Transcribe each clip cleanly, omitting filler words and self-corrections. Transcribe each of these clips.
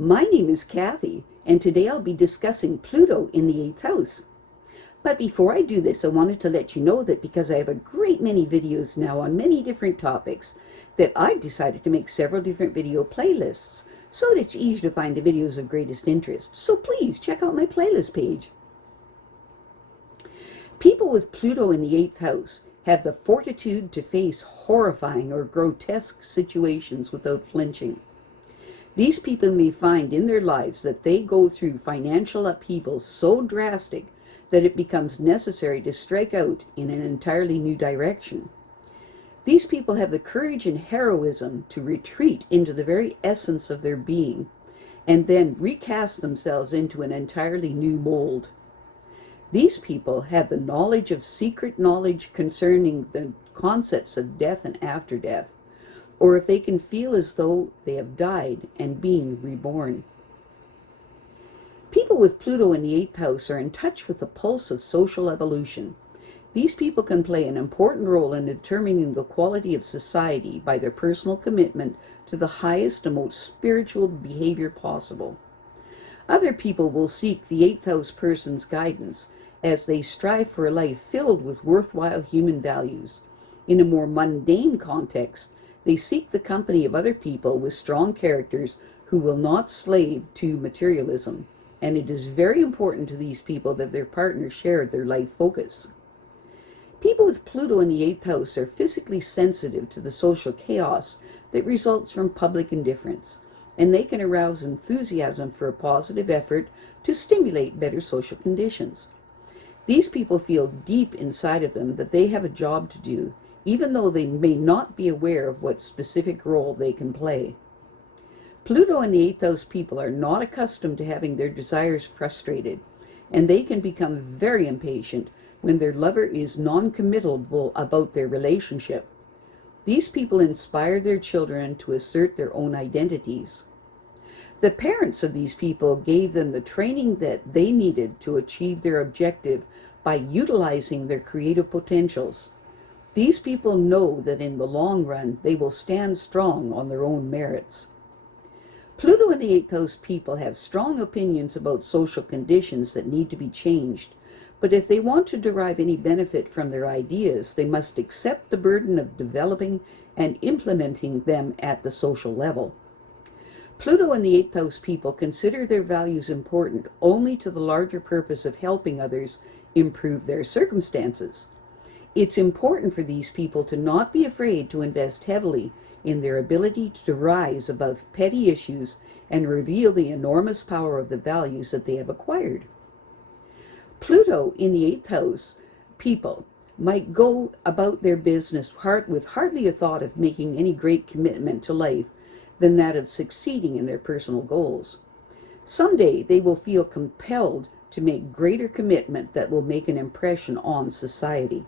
My name is Kathy, and today I'll be discussing Pluto in the 8th house. But before I do this, I wanted to let you know that because I have a great many videos now on many different topics, that I've decided to make several different video playlists so that it's easy to find the videos of greatest interest. So please check out my playlist page. People with Pluto in the 8th house have the fortitude to face horrifying or grotesque situations without flinching. These people may find in their lives that they go through financial upheavals so drastic that it becomes necessary to strike out in an entirely new direction. These people have the courage and heroism to retreat into the very essence of their being and then recast themselves into an entirely new mold. These people have the knowledge of secret knowledge concerning the concepts of death and after death, or if they can feel as though they have died and been reborn. People with Pluto in the 8th house are in touch with the pulse of social evolution. These people can play an important role in determining the quality of society by their personal commitment to the highest and most spiritual behavior possible. Other people will seek the 8th house person's guidance as they strive for a life filled with worthwhile human values. In a more mundane context, they seek the company of other people with strong characters who will not slave to materialism, and it is very important to these people that their partners share their life focus. People with Pluto in the 8th house are physically sensitive to the social chaos that results from public indifference, and they can arouse enthusiasm for a positive effort to stimulate better social conditions. These people feel deep inside of them that they have a job to do, even though they may not be aware of what specific role they can play. Pluto and the 8th house people are not accustomed to having their desires frustrated, and they can become very impatient when their lover is non-committal about their relationship. These people inspire their children to assert their own identities. The parents of these people gave them the training that they needed to achieve their objective by utilizing their creative potentials. These people know that in the long run they will stand strong on their own merits. Pluto and the 8th house people have strong opinions about social conditions that need to be changed, but if they want to derive any benefit from their ideas, they must accept the burden of developing and implementing them at the social level. Pluto and the 8th house people consider their values important only to the larger purpose of helping others improve their circumstances. It's important for these people to not be afraid to invest heavily in their ability to rise above petty issues and reveal the enormous power of the values that they have acquired. Pluto in the 8th house people might go about their business with hardly a thought of making any great commitment to life than that of succeeding in their personal goals. Someday they will feel compelled to make greater commitment that will make an impression on society.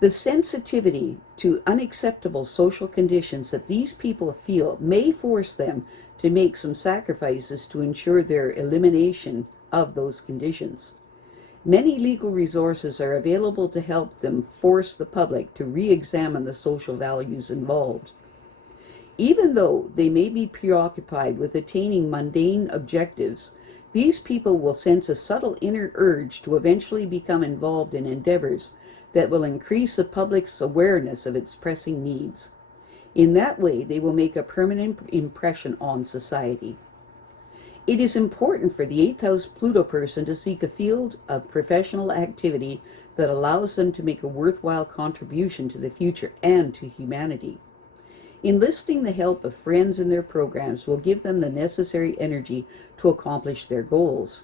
The sensitivity to unacceptable social conditions that these people feel may force them to make some sacrifices to ensure their elimination of those conditions. Many legal resources are available to help them force the public to re-examine the social values involved. Even though they may be preoccupied with attaining mundane objectives, these people will sense a subtle inner urge to eventually become involved in endeavors that will increase the public's awareness of its pressing needs. In that way, they will make a permanent impression on society. It is important for the 8th house Pluto person to seek a field of professional activity that allows them to make a worthwhile contribution to the future and to humanity. Enlisting the help of friends in their programs will give them the necessary energy to accomplish their goals.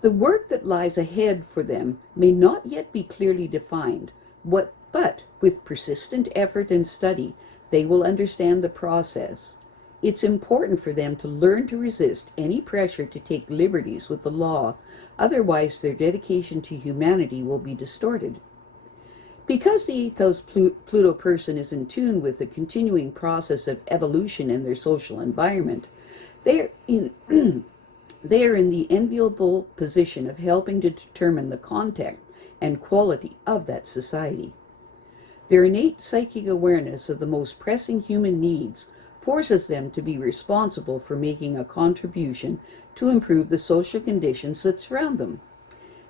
The work that lies ahead for them may not yet be clearly defined, but with persistent effort and study, they will understand the process. It's important for them to learn to resist any pressure to take liberties with the law, otherwise their dedication to humanity will be distorted. Because the 8th house Pluto person is in tune with the continuing process of evolution in their social environment, they are in the enviable position of helping to determine the content and quality of that society. Their innate psychic awareness of the most pressing human needs forces them to be responsible for making a contribution to improve the social conditions that surround them.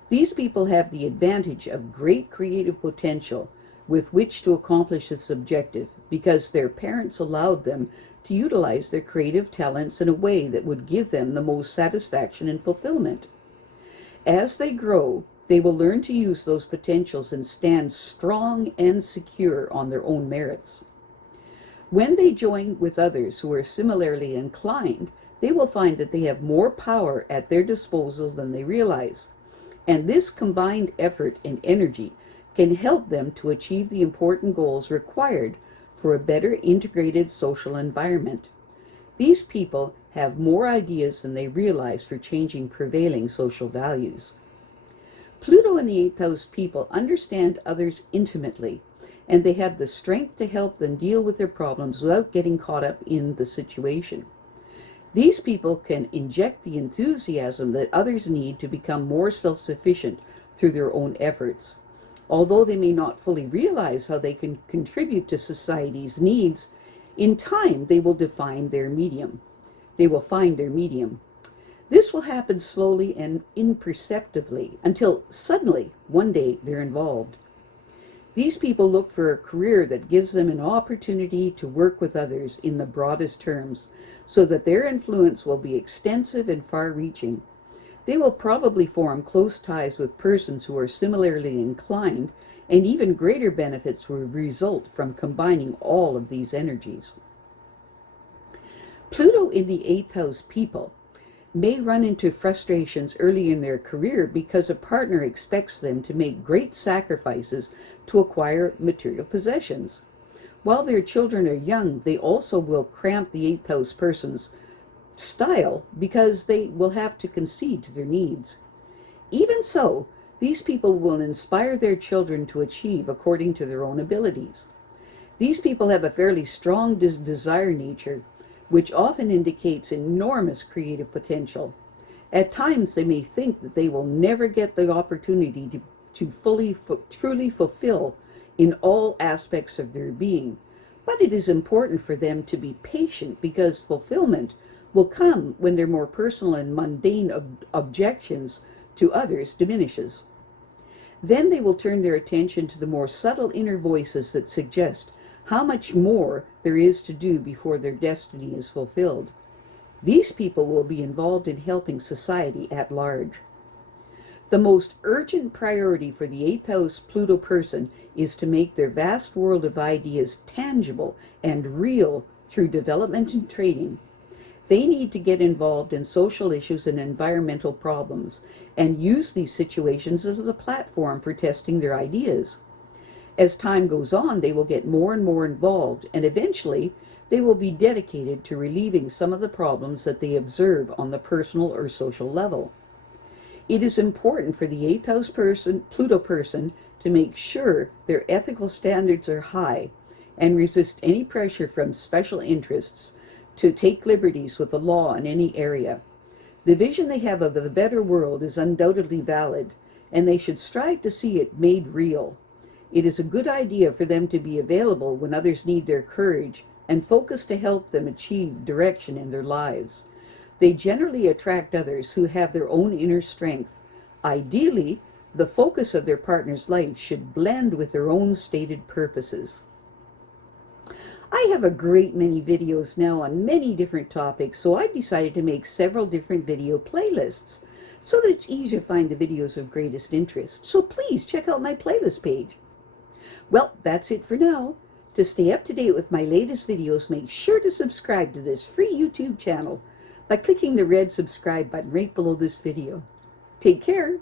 These people have the advantage of great creative potential with which to accomplish this objective because their parents allowed them to utilize their creative talents in a way that would give them the most satisfaction and fulfillment. As they grow, they will learn to use those potentials and stand strong and secure on their own merits. When they join with others who are similarly inclined, they will find that they have more power at their disposal than they realize. And this combined effort and energy can help them to achieve the important goals required for a better integrated social environment. These people have more ideas than they realize for changing prevailing social values. Pluto and the eighth house people understand others intimately, and they have the strength to help them deal with their problems without getting caught up in the situation. These people can inject the enthusiasm that others need to become more self-sufficient through their own efforts. Although they may not fully realize how they can contribute to society's needs, in time they will define their medium. They will find their medium. This will happen slowly and imperceptibly until suddenly, one day, they're involved. These people look for a career that gives them an opportunity to work with others in the broadest terms, so that their influence will be extensive and far-reaching. They will probably form close ties with persons who are similarly inclined, and even greater benefits will result from combining all of these energies. Pluto in the eighth house people may run into frustrations early in their career because a partner expects them to make great sacrifices to acquire material possessions. While their children are young, they also will cramp the eighth house person's style because they will have to concede to their needs. Even so, these people will inspire their children to achieve according to their own abilities. These people have a fairly strong desire nature, which often indicates enormous creative potential. At times, they may think that they will never get the opportunity to truly fulfill in all aspects of their being. But it is important for them to be patient because fulfillment will come when their more personal and mundane objections to others diminishes. Then they will turn their attention to the more subtle inner voices that suggest how much more there is to do before their destiny is fulfilled. These people will be involved in helping society at large. The most urgent priority for the eighth house Pluto person is to make their vast world of ideas tangible and real through development and training. They need to get involved in social issues and environmental problems and use these situations as a platform for testing their ideas. As time goes on, they will get more and more involved, and eventually they will be dedicated to relieving some of the problems that they observe on the personal or social level. It is important for the eighth house person, Pluto person, to make sure their ethical standards are high and resist any pressure from special interests to take liberties with the law in any area. The vision they have of a better world is undoubtedly valid, and they should strive to see it made real. It is a good idea for them to be available when others need their courage and focus to help them achieve direction in their lives. They generally attract others who have their own inner strength. Ideally, the focus of their partner's life should blend with their own stated purposes. I have a great many videos now on many different topics, so I've decided to make several different video playlists so that it's easier to find the videos of greatest interest. So please check out my playlist page. Well, that's it for now. To stay up to date with my latest videos, make sure to subscribe to this free YouTube channel by clicking the red subscribe button right below this video. Take care.